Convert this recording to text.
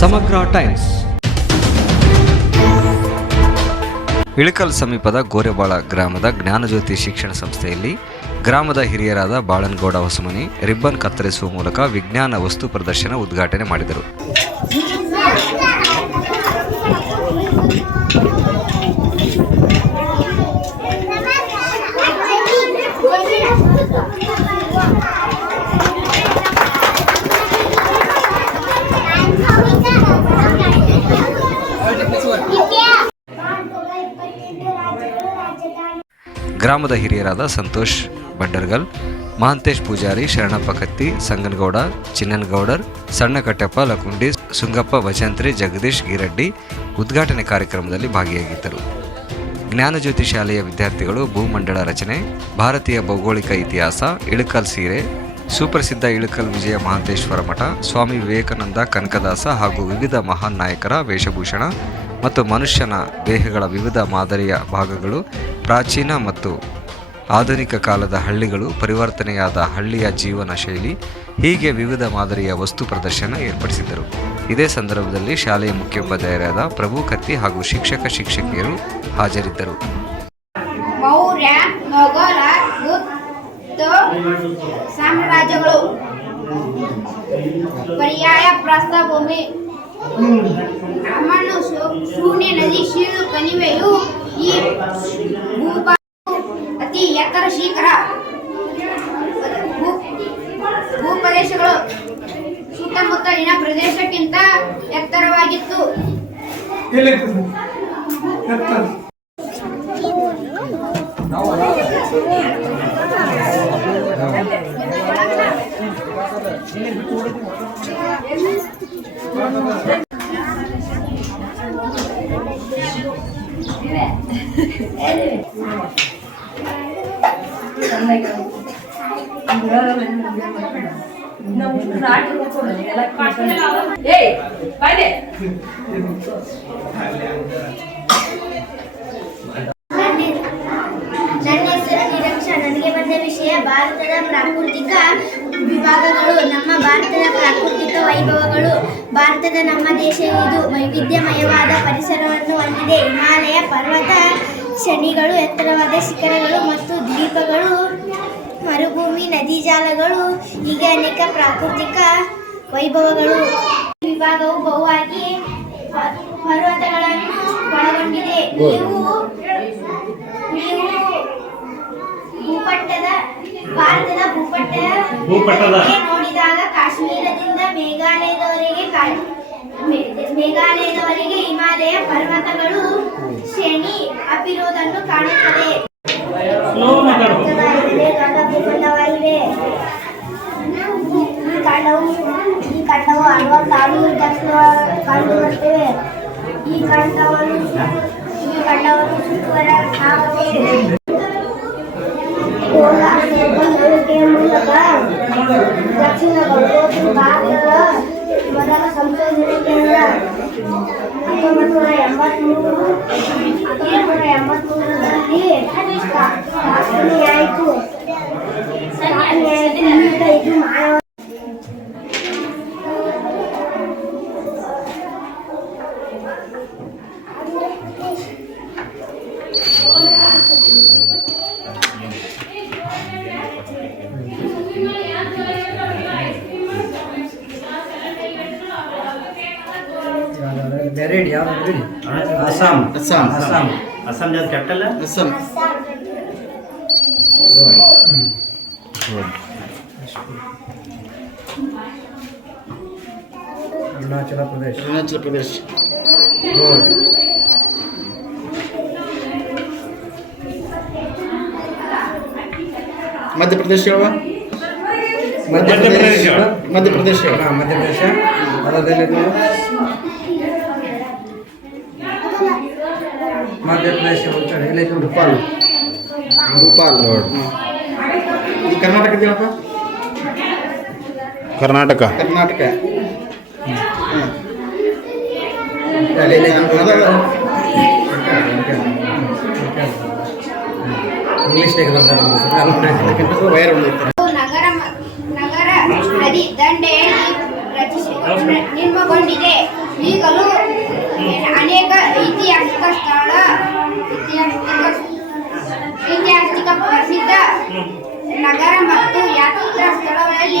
ಸಮಗ್ರ ಟೈಮ್ಸ್. ಇಳಕಲ್ ಸಮೀಪದ ಗೋರೆಬಾಳ ಗ್ರಾಮದ ಜ್ಞಾನಜ್ಯೋತಿ ಶಿಕ್ಷಣ ಸಂಸ್ಥೆಯಲ್ಲಿ ಗ್ರಾಮದ ಹಿರಿಯರಾದ ಬಾಳನಗೌಡ ಹೊಸಮನಿ ರಿಬ್ಬನ್ ಕತ್ತರಿಸುವ ಮೂಲಕ ವಿಜ್ಞಾನ ವಸ್ತು ಪ್ರದರ್ಶನ ಉದ್ಘಾಟನೆ ಮಾಡಿದರು. ಗ್ರಾಮದ ಹಿರಿಯರಾದ ಸಂತೋಷ್ ಬಂಡರ್ಗಲ್, ಮಹಾಂತೇಶ್ ಪೂಜಾರಿ, ಶರಣಪ್ಪ ಕತ್ತಿ, ಸಂಗನಗೌಡ, ಚಿನ್ನನಗೌಡರ್, ಸಣ್ಣ ಕಟ್ಟಪ್ಪ ಲಕುಂಡಿ, ಸುಂಗಪ್ಪ ಭಜಂತ್ರಿ, ಜಗದೀಶ್ ಗಿರಡ್ಡಿ ಉದ್ಘಾಟನೆ ಕಾರ್ಯಕ್ರಮದಲ್ಲಿ ಭಾಗಿಯಾಗಿದ್ದರು. ಜ್ಞಾನಜ್ಯೋತಿ ಶಾಲೆಯ ವಿದ್ಯಾರ್ಥಿಗಳು ಭೂಮಂಡಳ ರಚನೆ, ಭಾರತೀಯ ಭೌಗೋಳಿಕ ಇತಿಹಾಸ, ಇಳಕಲ್ ಸೀರೆ, ಸುಪ್ರಸಿದ್ಧ ಇಳಕಲ್ ವಿಜಯ ಮಹಾಂತೇಶ್ವರ ಮಠ, ಸ್ವಾಮಿ ವಿವೇಕಾನಂದ, ಕನಕದಾಸ ಹಾಗೂ ವಿವಿಧ ಮಹಾನ್ ನಾಯಕರ ವೇಷಭೂಷಣ ಮತ್ತು ಮನುಷ್ಯನ ದೇಹಗಳ ವಿವಿಧ ಮಾದರಿಯ ಭಾಗಗಳು, ಪ್ರಾಚೀನ ಮತ್ತು ಆಧುನಿಕ ಕಾಲದ ಹಳ್ಳಿಗಳು, ಪರಿವರ್ತನೆಯಾದ ಹಳ್ಳಿಯ ಜೀವನ ಶೈಲಿ ಹೀಗೆ ವಿವಿಧ ಮಾದರಿಯ ವಸ್ತು ಪ್ರದರ್ಶನ ಏರ್ಪಡಿಸಿದ್ದರು. ಇದೇ ಸಂದರ್ಭದಲ್ಲಿ ಶಾಲೆಯ ಮುಖ್ಯೋಪಾಧ್ಯಾಯರಾದ ಪ್ರಭು ಕತ್ತಿ ಹಾಗೂ ಶಿಕ್ಷಕಿಯರು ಹಾಜರಿದ್ದರು. ಮೌರ್ಯ, ಮೊಘಲ, ಗುಪ್ತ ಸಾಮ್ರಾಜ್ಯಗಳು ಪರ್ಯಾಯ ಪ್ರಸ್ಥಭೂಮಿ ಮಣ್ಣು ಶೂನ್ಯ ನದಿ ಶೀಳು ಕಣಿವೆಯು ಈ ಭೂಭಾಗವು ಅತಿ ಎತ್ತರ ಶಿಖರ ಭೂಪ್ರದೇಶಗಳು ಸುತ್ತಮುತ್ತಲಿನ ಪ್ರದೇಶಕ್ಕಿಂತ ಎತ್ತರವಾಗಿತ್ತು. ನನಗೆ ಬಂದ ವಿಷಯ ಭಾರತದ ಪ್ರಾಕೃತಿಕ ವಿಭಾಗಗಳು. ನಮ್ಮ ಭಾರತದ ಪ್ರಾಕೃತಿಕ ವೈಭವಗಳು. ಭಾರತದ ನಮ್ಮ ದೇಶ ಇದು ವೈವಿಧ್ಯಮಯವಾದ ಪರಿಸರವನ್ನು ಹೊಂದಿದೆ. ಹಿಮಾಲಯ ಪರ್ವತ ಶ್ರೇಣಿಗಳು, ಎತ್ತರವಾದ ಶಿಖರಗಳು ಮತ್ತು ದ್ವೀಪಗಳು, ಮರುಭೂಮಿ, ನದಿ ಜಾಲಗಳು ಹೀಗೆ ಅನೇಕ ಪ್ರಾಕೃತಿಕ ವೈಭವಗಳು. ವಿಭಾಗವು ಬಹುವಾಗಿ ಪರ್ವತಗಳನ್ನು ಒಳಗೊಂಡಿದೆ. ನೀವು ಭಾರತದ ಭೂಪಟ್ಟದ ನೋಡಿದಾಗ ಕಾಶ್ಮೀರದಿಂದ ಮೇಘಾಲಯದವರೆಗೆ ಹಿಮಾಲಯ ಪರ್ವತಗಳು ಶ್ರೇಣಿ ಹಬ್ಬಿರುವುದನ್ನು ಕಾಣುತ್ತದೆ. ಈ ಖಂಡವು 66 ಕಂಡುಬರುತ್ತವೆ. ಈ ಖಂಡವನ್ನು ಸುತ್ತುವರ ಮೂಲಕ ದಕ್ಷಿಣ ಭಾರತದ ಮೊದಲ ಸಂಶೋಧನೆ ಕೇಂದ್ರ 1983ರಲ್ಲಿ ಸ್ಥಾಪನೆಯಾಯಿತು. ಇದು ಮಾನವ Assam capital Assam. Arunachal Pradesh Madhya Pradesh Madhya Pradesh Bhopal road. Karnataka English ನಗರ ನದಿ ದಂಡೆಯಲ್ಲಿ ನಿರ್ಮಾಣಗೊಂಡಿದೆ. ಈಗಲೂ ಅನೇಕ ಐತಿಹಾಸಿಕ ಪ್ರಸಿದ್ಧ ನಗರ ಮತ್ತು ಯಾತ್ರಾ ಸ್ಥಳಗಳಲ್ಲಿ